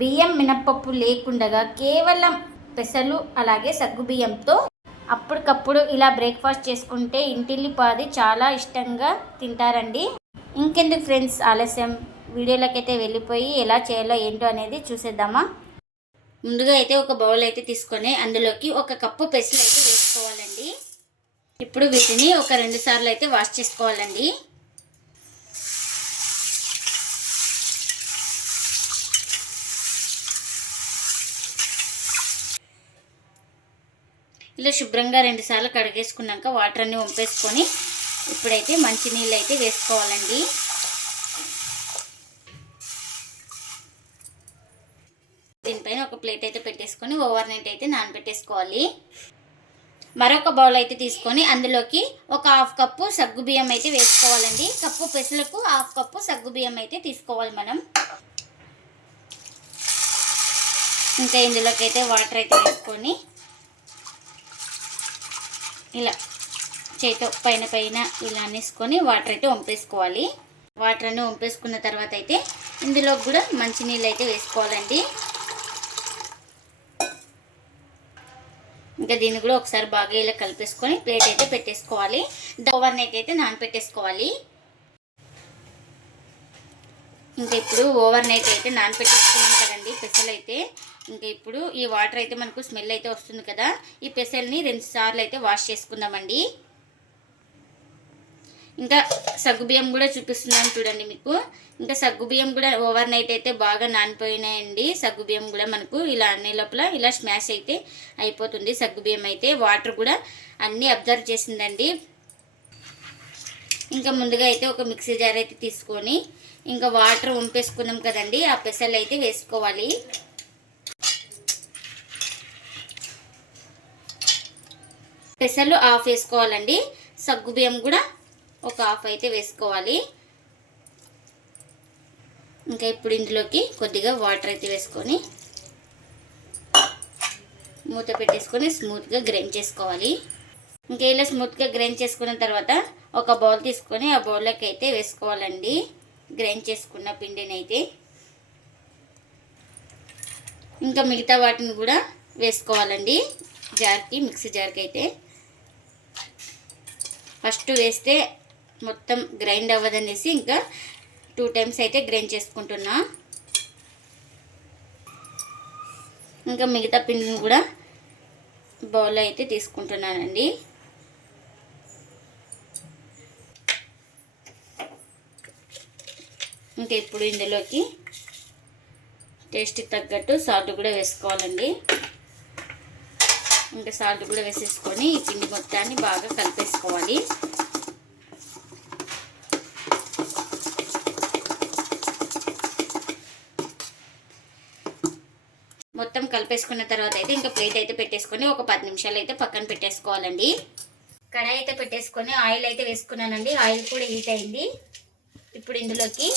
బియ్యం మినప్పప్పు లేకుండగా కేవలం పెసలు అలాగే సగ్గుబియ్యంతో అప్పటికప్పుడు ఇలా బ్రేక్ఫాస్ట్ చేసుకుంటే ఇంటిల్లిపాది చాలా ఇష్టంగా తింటారండి. ఇంకెందుకు ఫ్రెండ్స్ ఆలస్యం. వీడియోలకైతే వెళ్ళిపోయి ఎలా చేయాలో ఏంటో అనేది చూసేద్దామా? ముందుగా అయితే ఒక బౌల్ అయితే తీసుకొని అందులోకి ఒక కప్పు పెసలు అయితే వేసుకోవాలండి. ఇప్పుడు వీటిని ఒక రెండు సార్లు అయితే వాష్ చేసుకోవాలండి. ఇలా శుభ్రంగా రెండుసార్లు కడిగేసుకున్నాక వాటర్ అన్ని వంపేసుకొని ఇప్పుడైతే మంచి నీళ్ళు అయితే వేసుకోవాలండి. దీనిపైన ఒక ప్లేట్ అయితే పెట్టేసుకొని ఓవర్ నైట్ అయితే నానబెట్టేసుకోవాలి. మరొక బౌల్ అయితే తీసుకొని అందులోకి ఒక హాఫ్ కప్పు సగ్గు బియ్యం అయితే వేసుకోవాలండి. కప్పు పెసలకు హాఫ్ కప్పు సగ్గు బియ్యం అయితే తీసుకోవాలి మనం. ఇంకా ఇందులోకి అయితే వాటర్ అయితే వేసుకొని ఇలా చేతో పైన పైన ఇలా అనేసుకొని వాటర్ అయితే వంపేసుకోవాలి. వాటర్ అన్నీ వంపేసుకున్న తర్వాత అయితే ఇందులో కూడా మంచినీళ్ళు అయితే వేసుకోవాలండి. ఇంకా దీన్ని కూడా ఒకసారి బాగా ఇలా కలిపేసుకొని ప్లేట్ అయితే పెట్టేసుకోవాలి. ఓవర్ నైట్ అయితే నానపెట్టేసుకోవాలి. ఇంకా ఇప్పుడు ఓవర్ నైట్ అయితే నానపెట్టేసుకున్నాం కదండి పెసలు అయితే. ఇంకా ఇప్పుడు ఈ వాటర్ అయితే మనకు స్మెల్ అయితే వస్తుంది కదా ఈ పెసల్ని రెండు సార్లు అయితే వాష్ చేసుకుందామండి. ఇంకా సగ్గుబియ్యం కూడా చూపిస్తున్నాను చూడండి మీకు. ఇంకా సగ్గుబియ్యం కూడా ఓవర్ నైట్ అయితే బాగా నానిపోయినాయండి. సగ్గుబియ్యం కూడా మనకు ఇలా అన్ని లోపల ఇలా స్మాష్ అయితే అయిపోతుంది. సగ్గుబియ్యం అయితే వాటర్ కూడా అన్నీ అబ్జర్వ్ చేసిందండి. ఇంకా ముందుగా అయితే ఒక మిక్సీ జార్ అయితే తీసుకొని ఇంకా వాటర్ ఉంపేసుకున్నాం కదండి ఆ పెసలు అయితే వేసుకోవాలి. పెసలు ఆఫ్ వేసుకోవాలండి సగ్గు బియ్యం కూడా ఒక హాఫ్ అయితే వేసుకోవాలి. ఇంకా ఇప్పుడు ఇందులోకి కొద్దిగా వాటర్ అయితే వేసుకొని మూత పెట్టేసుకొని స్మూత్గా గ్రైండ్ చేసుకోవాలి. ఇంకా ఇలా స్మూత్గా గ్రైండ్ చేసుకున్న తర్వాత ఒక బౌల్ తీసుకొని ఆ బౌల్లోకి అయితే వేసుకోవాలండి. గ్రైండ్ చేసుకున్న పిండిని అయితే ఇంకా మిగతా వాటిని కూడా వేసుకోవాలండి. జార్కి మిక్సీ జార్కి అయితే. ఫస్ట్ వేస్తే మొత్తం గ్రైండ్ అవ్వదనేసి ఇంకా టూ టైమ్స్ అయితే గ్రైండ్ చేసుకుంటున్నా. ఇంకా మిగతా పిండిని కూడా బౌల్ అయితే తీసుకుంటున్నానండి. ఇంకా ఇప్పుడు ఇందులోకి టేస్ట్ తగ్గట్టు సాల్ట్ కూడా వేసుకోవాలండి. ఇంకా సాల్ట్ కూడా వేసేసుకొని ఈ పిండి మొత్తాన్ని బాగా కలిపేసుకోవాలి. మొత్తం కలిపేసుకున్న తర్వాత అయితే ఇంకా ప్లేట్ అయితే పెట్టేసుకొని ఒక పది నిమిషాలు అయితే పక్కన పెట్టేసుకోవాలండి. కడాయి అయితే పెట్టేసుకొని ఆయిల్ అయితే వేసుకున్నానండి. ఆయిల్ కూడా హీట్ అయింది. ఇప్పుడు ఇందులోకి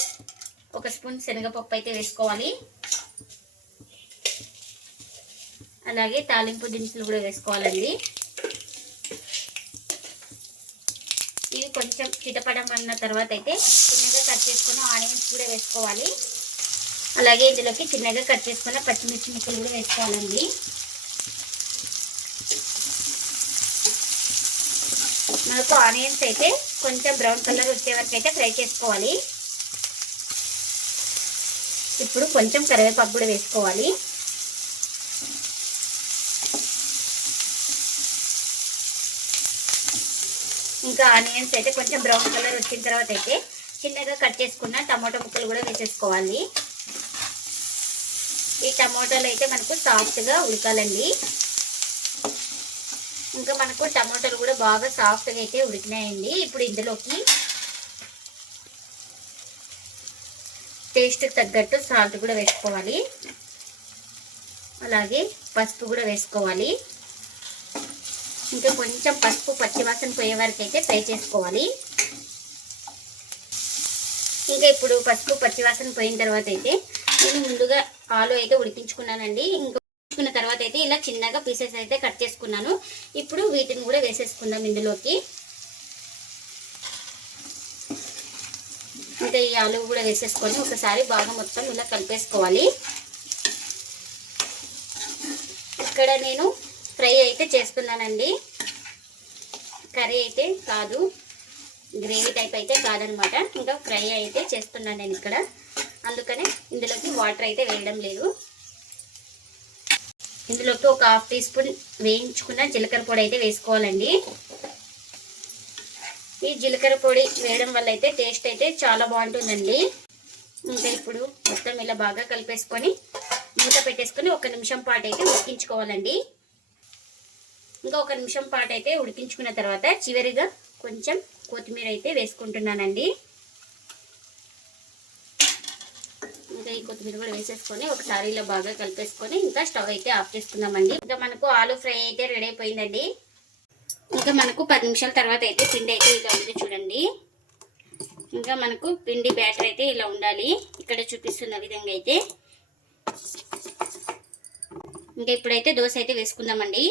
ఒక స్పూన్ శనగపప్పు అయితే వేసుకోవాలి. అలాగే తాలింపు దినుసులు కూడా వేసుకోవాలండి. ఇవి కొంచెం చిటపడమన్న తర్వాత అయితే చిన్నగా కట్ చేసుకున్న ఆనియన్స్ కూడా వేసుకోవాలి. అలాగే ఇందులోకి చిన్నగా కట్ చేసుకున్న పచ్చిమిర్చి ముక్కలు కూడా వేసుకోవాలండి. మనకు ఆనియన్స్ అయితే కొంచెం బ్రౌన్ కలర్ వచ్చే వరకు అయితే ఫ్రై చేసుకోవాలి. ఇప్పుడు కొంచెం కరివేపాకు కూడా వేసుకోవాలి. ఇంకా ఆనియన్స్ అయితే కొంచెం బ్రౌన్ కలర్ వచ్చిన తర్వాత అయితే చిన్నగా కట్ చేసుకున్న టమాటో ముక్కలు కూడా వేసేసుకోవాలి. ఈ టమాటాలు అయితే మనకు సాఫ్ట్గా ఉడకాలండి. ఇంకా మనకు టమాటాలు కూడా బాగా సాఫ్ట్గా అయితే ఉడికినాయండి. ఇప్పుడు ఇందులోకి టేస్ట్కి తగ్గట్టు సాల్ట్ కూడా వేసుకోవాలి. అలాగే పసుపు కూడా వేసుకోవాలి. ఇంకా కొంచెం పసుపు పచ్చివాసన పోయే వరకు అయితే ఫ్రై చేసుకోవాలి. ఇంకా ఇప్పుడు పసుపు పచ్చివాసన పోయిన తర్వాత అయితే నేను ముందుగా ఆలు అయితే ఉడికించుకున్నానండి. ఇంకా వేసుకున్న తర్వాత అయితే ఇలా చిన్నగా పీసెస్ అయితే కట్ చేసుకున్నాను. ఇప్పుడు వీటిని కూడా వేసేసుకుందాం ఇందులోకి. ఇంకా ఈ ఆలు కూడా వేసేసుకొని ఒకసారి బాగా మొత్తం ఇలా కలిపేసుకోవాలి. ఇక్కడ నేను ఫ్రై అయితే చేస్తున్నానండి. కర్రీ అయితే కాదు. గ్రేవీ టైప్ అయితే కాదనమాట. ఇంకా ఫ్రై అయితే చేస్తున్నాను నేను ఇక్కడ. అందుకనే ఇందులోకి వాటర్ అయితే వేయడం లేదు. ఇందులోకి ఒక హాఫ్ టీ స్పూన్ వేయించుకున్న జీలకర్ర పొడి అయితే వేసుకోవాలండి. ఈ జీలకర్ర పొడి వేయడం వల్ల అయితే టేస్ట్ అయితే చాలా బాగుంటుందండి. ఇంకా ఇప్పుడు మొత్తం ఇలా బాగా కలిపేసుకొని మూత పెట్టేసుకొని ఒక నిమిషం పాటు అయితే ఉడికించుకోవాలండి. ఇంకా ఒక నిమిషం పాటు అయితే ఉడికించుకున్న తర్వాత చివరిగా కొంచెం కొత్తిమీర అయితే వేసుకుంటున్నానండి. ఇంకా ఈ కొత్తిమీర కూడా వేసేసుకొని ఒకసారి ఇలా బాగా కలిపేసుకొని ఇంకా స్టవ్ అయితే ఆఫ్ చేసుకుందామండి. ఇంకా మనకు ఆలు ఫ్రై అయితే రెడీ అయిపోయిందండి. ఇంకా మనకు పది నిమిషాల తర్వాత అయితే పిండి అయితే ఇలా ఉంది చూడండి. ఇంకా మనకు పిండి బ్యాటర్ అయితే ఇలా ఉండాలి. ఇక్కడ చూపిస్తున్న విధంగా అయితే. ఇంకా ఇప్పుడైతే దోశ అయితే వేసుకుందామండి.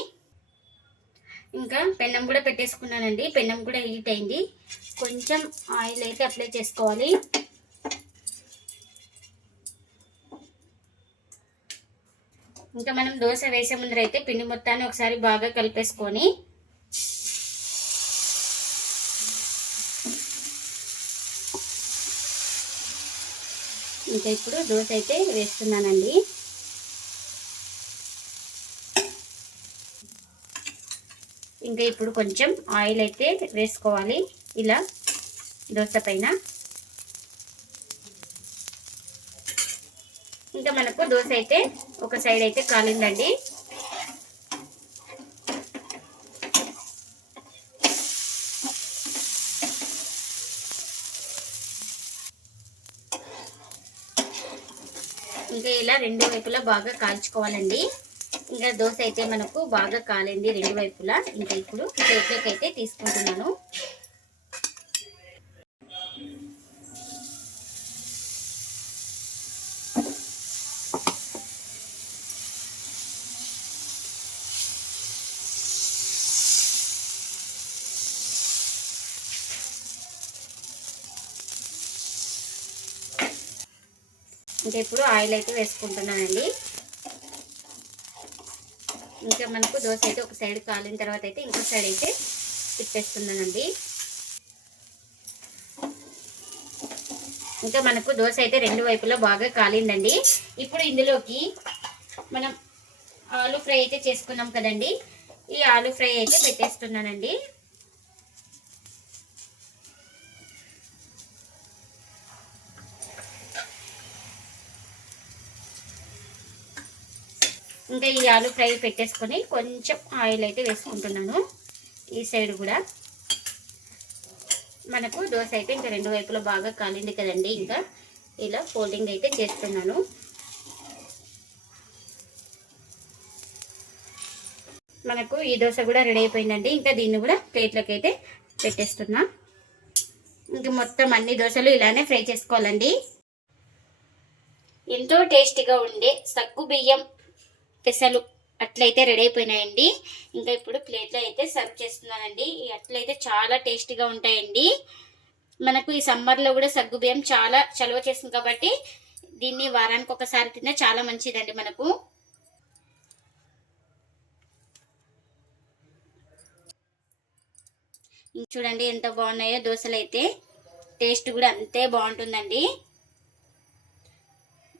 ఇంకా పెన్నం కూడా పెట్టేసుకున్నానండి. పెన్నం కూడా హీట్ అయింది. కొంచెం ఆయిల్ అయితే అప్లై చేసుకోవాలి. ఇంకా మనం దోశ వేసే ముందర అయితే పిండి మొత్తాన్ని ఒకసారి బాగా కలిపేసుకొని ఇంకా ఇప్పుడు దోశ అయితే వేస్తున్నానండి. ఇంకా ఇప్పుడు కొంచెం ఆయిల్ అయితే వేసుకోవాలి. ఇలా దోశ పైన. ఇంకా మనకు దోశ అయితే ఒక సైడ్ అయితే కాలిందండి. ఇంకా ఇలా రెండు వైపులా బాగా కాల్చుకోవాలండి. ఇంకా దోశ అయితే మనకు బాగా కాలింది రెండు వైపులా. ఇంకా ఇప్పుడు ప్లేట్లోకి అయితే తీసుకుంటున్నాను. ఇంకా ఇప్పుడు ఆయిల్ అయితే వేసుకుంటున్నానండి. ఇంకా మనకు దోశ అయితే ఒక సైడ్ కాలిన తర్వాత అయితే ఇంకో సైడ్ అయితే తిప్పేస్తున్నానండి. ఇంకా మనకు దోశ అయితే రెండు వైపులా బాగా కాలిందండి. ఇప్పుడు ఇందులోకి మనం ఆలు ఫ్రై అయితే చేసుకున్నాం కదండి. ఈ ఆలు ఫ్రై అయితే పెట్టేస్తున్నానండి. ఇంకా ఈ ఆలు ఫ్రై పెట్టేసుకొని కొంచెం ఆయిల్ అయితే వేసుకుంటున్నాను. ఈ సైడ్ కూడా. మనకు దోశ అయితే ఇంకా రెండు వైపులా బాగా కాలింది కదండి. ఇంకా ఇలా ఫోల్డింగ్ అయితే చేస్తున్నాను. మనకు ఈ దోశ కూడా రెడీ అయిపోయిందండి. ఇంకా దీన్ని కూడా ప్లేట్లోకి అయితే పెట్టేస్తున్నా. ఇంక మొత్తం అన్ని దోశలు ఇలానే ఫ్రై చేసుకోవాలండి. ఎంతో టేస్టీగా ఉండే సగ్గు బియ్యం పెసలు అట్లయితే రెడీ అయిపోయినాయండి. ఇంకా ఇప్పుడు ప్లేట్లో అయితే సర్వ్ చేస్తున్నానండి. అట్లయితే చాలా టేస్టీగా ఉంటాయండి. మనకు ఈ సమ్మర్లో కూడా సగ్గు బియ్యం చాలా చలవ చేస్తుంది కాబట్టి దీన్ని వారానికి ఒకసారి తిన్నా చాలా మంచిదండి మనకు. చూడండి ఎంత బాగున్నాయో దోశలు అయితే టేస్ట్ కూడా అంతే బాగుంటుందండి.